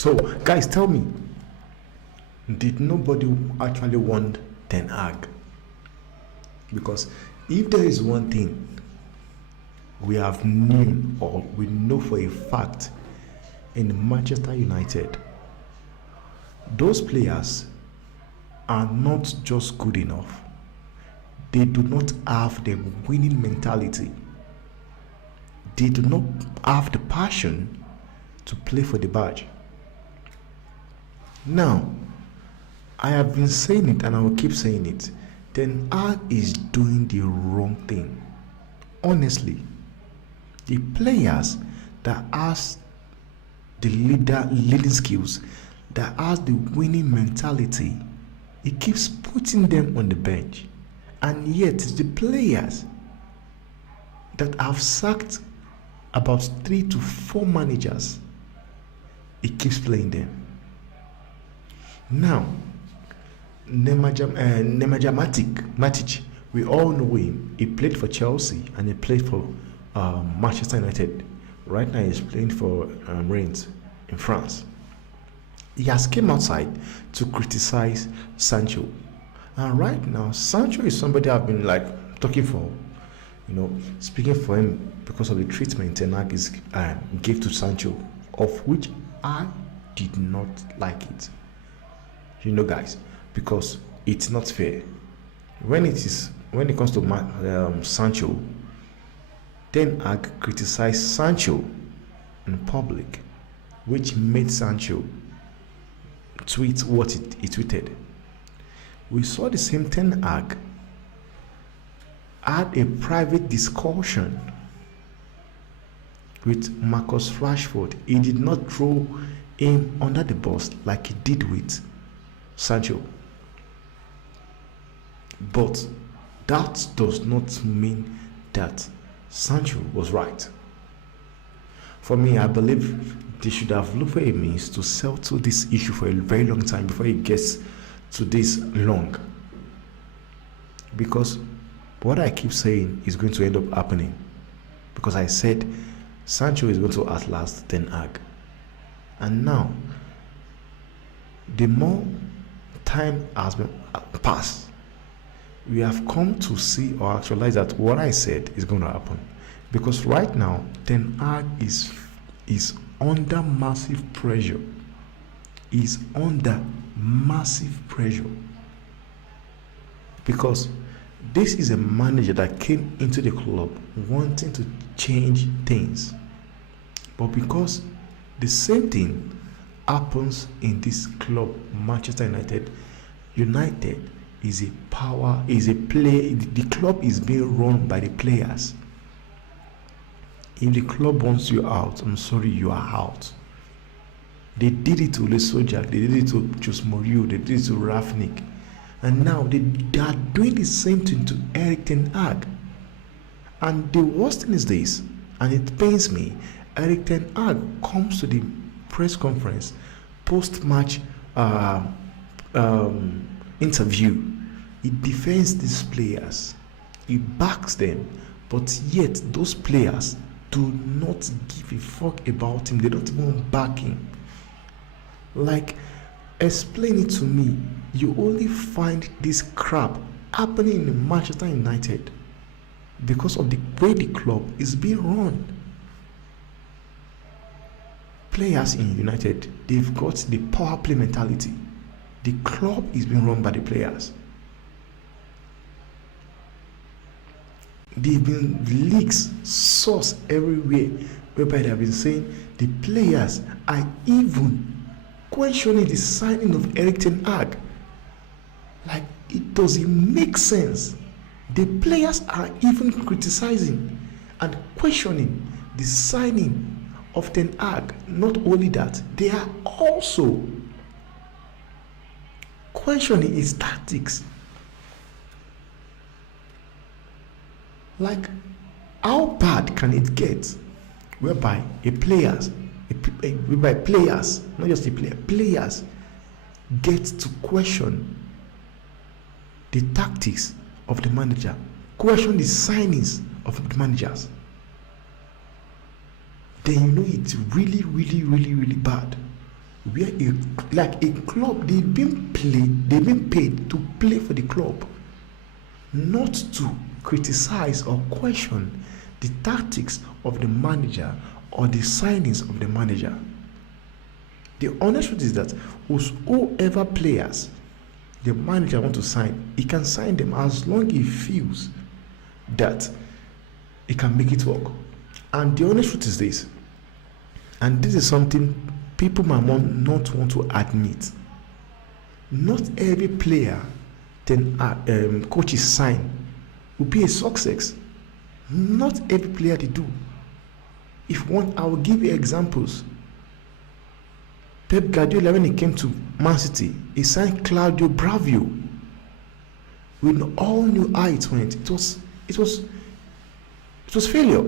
So, guys, tell me, did nobody actually want Ten Hag? Because if there is one thing we have known or we know for a fact in Manchester United, those players are not just good enough. They do not have the winning mentality. They do not have the passion to play for the badge. Now, I have been saying it and I will keep saying it. Ten Hag is doing the wrong thing. Honestly, the players that has the leading skills, that has the winning mentality, he keeps putting them on the bench. And yet, it's the players that have sacked about 3 to 4 managers, he keeps playing them. Now, Nemanja Matic, we all know him. He played for Chelsea and he played for Manchester United. Right now, he's playing for Reims in France. He has came outside to criticize Sancho, and right now, Sancho is somebody I've been like talking for, speaking for him because of the treatment Ten Hag gave to Sancho, of which I did not like it. Guys, because it's not fair. When it comes to Sancho, Ten Hag criticized Sancho in public, which made Sancho tweet what he tweeted. We saw the same Ten Hag had a private discussion with Marcus Rashford. He did not throw him under the bus like he did with Sancho. But that does not mean that Sancho was right. For me, I believe they should have looked for a means to settle this issue for a very long time before it gets to this long. Because what I keep saying is going to end up happening. Because I said Sancho is going to outlast Ten Hag. And now, the more time has been passed, we have come to see or actualize that what I said is going to happen. Because right now, Ten Hag is under massive pressure. Is under massive pressure. Because this is a manager that came into the club wanting to change things. But because the same thing happens in this club, Manchester United. United is a power, is a play. The club is being run by the players. If the club wants you out, I'm sorry, you are out. They did it to Lesojak, they did it to Jose Mourinho, they did it to Rafnik, and now they are doing the same thing to Erik Ten Hag. And the worst thing is this, and it pains me. Erik Ten Hag comes to the press conference post-match interview. He defends these players, he backs them, but yet those players do not give a fuck about him. They don't even back him. Like, explain it to me. You only find this crap happening in Manchester United because of the way the club is being run. Players in United, they've got the power play mentality. The club is being run by the players. They've been leaks, source everywhere, whereby they have been saying the players are even questioning the signing of Erik Ten Hag. Like, it doesn't make sense. The players are even criticizing and questioning the signing of Ten Hag. Not only that, they are also questioning his tactics. Like, how bad can it get whereby players, not just a player, players get to question the tactics of the manager, question the signings of the managers? Then you know it's really, really, really, really bad. where a club, they've been paid to play for the club, not to criticize or question the tactics of the manager or the signings of the manager. The honest truth is that whoever players the manager want to sign, he can sign them as long he feels that he can make it work. And the honest truth is this, and this is something people might not want to admit. Not every player coaches sign will be a success. Not every player they do. If one, I will give you examples. Pep Guardiola, when he came to Man City, he signed Claudio Bravio. We all knew how it went. It was failure.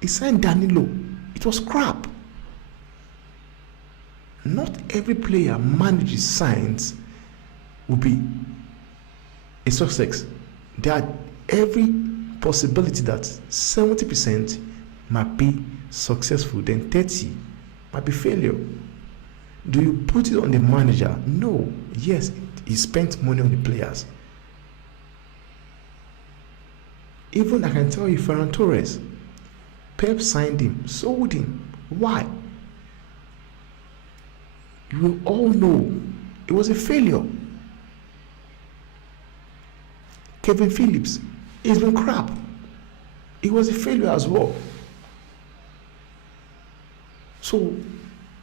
He signed Danilo. It was crap. Not every player manages signs will be a success. There are every possibility that 70% might be successful, then 30 might be failure. Do you put it on the manager? No. Yes, he spent money on the players. Even I can tell you, Ferran Torres, Pep signed him, sold him. Why? You will all know it was a failure. Kevin Phillips, he's been crap. It was a failure as well. So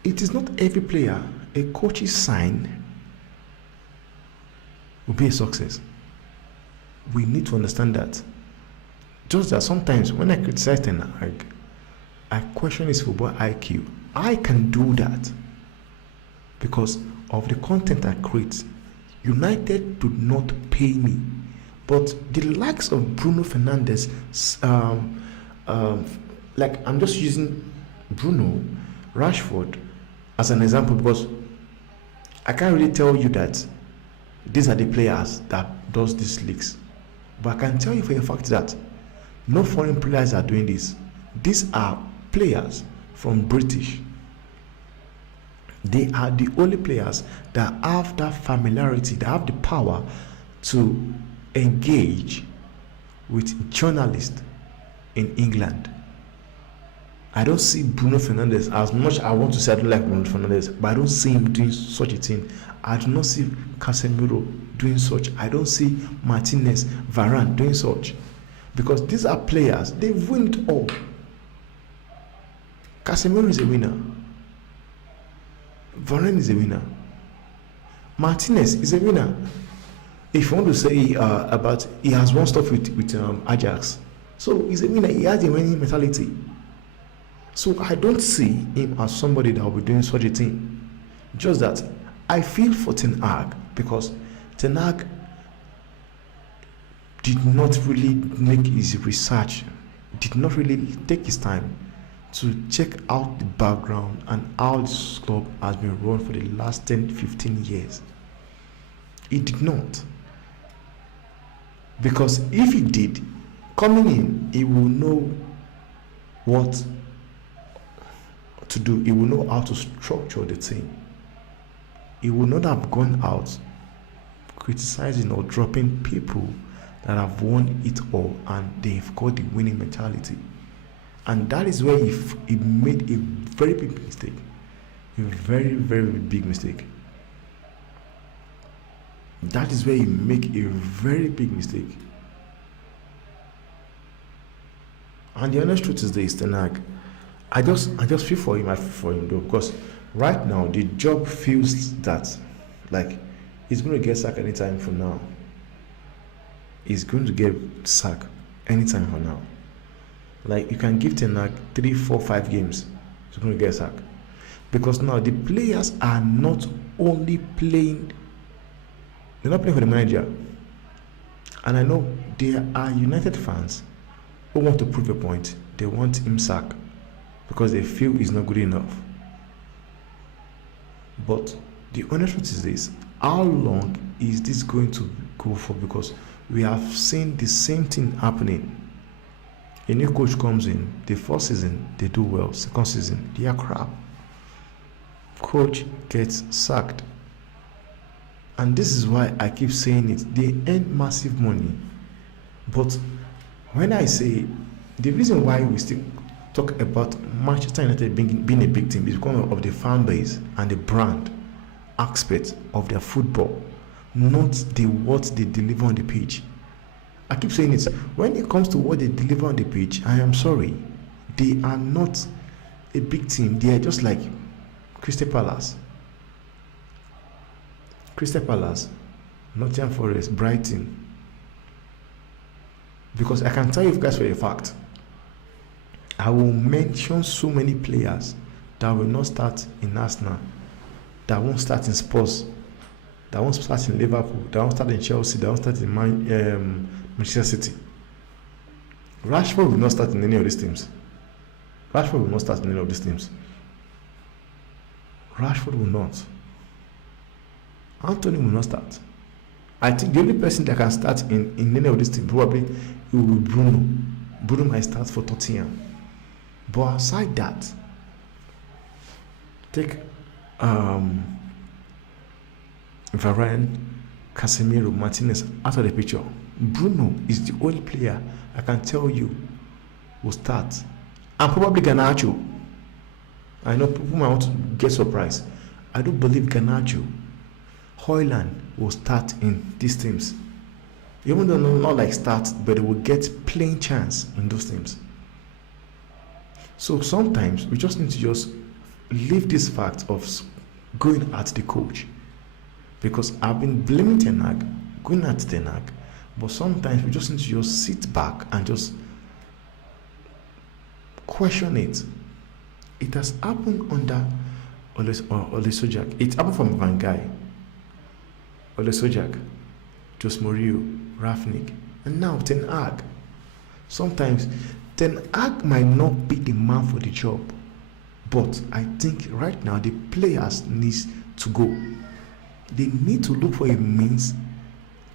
it is not every player a coach sign will be a success. We need to understand that. Just that sometimes when I criticize Ten Hag, I question his football IQ. I can do that because of the content I create. United do not pay me, but the likes of Bruno Fernandes, like I'm just using Bruno, Rashford as an example because I can't really tell you that these are the players that does these leagues, but I can tell you for a fact that no foreign players are doing this. These are players from British. They are the only players that have that familiarity, that have the power to engage with journalists in England. I don't see Bruno Fernandes, as much I want to say I don't like Bruno Fernandes, but I don't see him doing such a thing. I do not see Casemiro doing such. I don't see Martinez, Varane doing such. Because these are players, they've won it all. Casemiro is a winner. Varane is a winner. Martinez is a winner. If you want to say about, he has won stuff with Ajax. So he's a winner, he has a winning mentality. So I don't see him as somebody that will be doing such a thing. Just that I feel for Ten Hag because Ten Hag did not really make his research, did not really take his time to check out the background and how this club has been run for the last 10-15 years. He did not. Because if he did, coming in, he will know what to do. He will know how to structure the team. He will not have gone out criticizing or dropping people that have won it all and they've got the winning mentality. And that is where he made a very big mistake. A very, very big mistake. That is where he make a very big mistake. And the honest truth is this, Ten Hag, I just feel for him. I feel for him though, because right now the job feels that like he's going to get sacked anytime from now. He's going to get sacked anytime from now. Like you can give Ten Hag 3, 4, 5 games, he's going to get sacked. Because now the players are not only playing, they're not playing for the manager. And I know there are United fans who want to prove a point. They want him sacked because they feel he's not good enough. But the honest truth is this: how long is this going to go for? Because we have seen the same thing happening. A new coach comes in, the first season they do well, second season they are crap. coach gets sacked. And this is why I keep saying it. They earn massive money. But when I say the reason why we still talk about Manchester United being a big team is because of the fan base and the brand aspect of their football, not the what they deliver on the pitch. I keep saying it. When it comes to what they deliver on the pitch, I am sorry, they are not a big team. They are just like Crystal Palace, Nottingham Forest, Brighton. Because I can tell you guys for a fact, I will mention so many players that will not start in Arsenal, that won't start in Spurs, that won't start in Liverpool, that won't start in Chelsea, that won't start in Manchester City. Rashford will not start in any of these teams. Rashford will not. Anthony will not start. I think the only person that can start in any of these teams probably it will be Bruno. Bruno might start for Tottenham. But aside that, take Varane, Casemiro, Martinez out of the picture. Bruno is the only player I can tell you will start. And probably Garnacho. I know people might want to get surprised. I don't believe Garnacho, Højlund will start in these teams. Even though not like start, but they will get playing chance in those teams. So sometimes we just need to just leave this fact of going at the coach. Because I've been blaming Ten Hag, going at Ten Hag, but sometimes we just need to just sit back and just question it. It has happened under Ole Sojak. It happened from Van Gaal, Ole Sojak, Jose Mourinho, Rafnik, and now Ten Hag. Sometimes Ten Hag might not be the man for the job, but I think right now the players need to go. They need to look for a means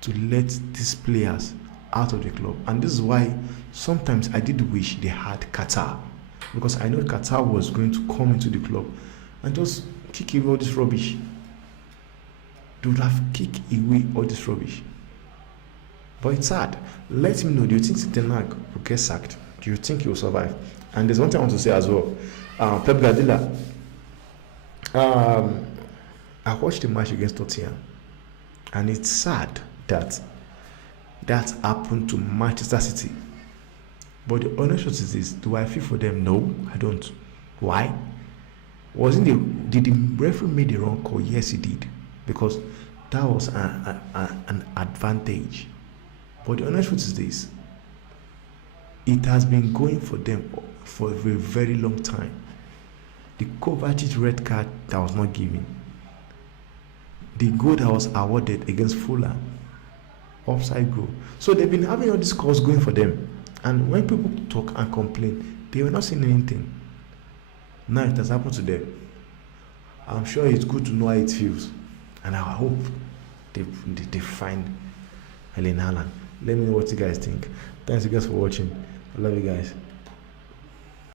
to let these players out of the club. And this is why sometimes I did wish they had Qatar, because I know Qatar was going to come into the club and just kick away all this rubbish. They would have kicked away all this rubbish. But it's sad. Let him know. Do you think Ten Hag will get sacked? Do you think he will survive? And there's one thing I want to say as well. Pep Guardiola. I watched the match against Tottenham, and it's sad that that happened to Manchester City. But the honest truth is this: do I feel for them? No, I don't. Why? Did the referee make the wrong call? Yes, he did, because that was an advantage. But the honest truth is this: it has been going for them for a very long time. The Kovacic red card that was not given, the goal that was awarded against Fulham, offside goal. So they've been having all these calls going for them. And when people talk and complain, they were not saying anything. Now it has happened to them. I'm sure it's good to know how it feels. And I hope they find Erling Haaland. Let me know what you guys think. Thanks you guys for watching. I love you guys.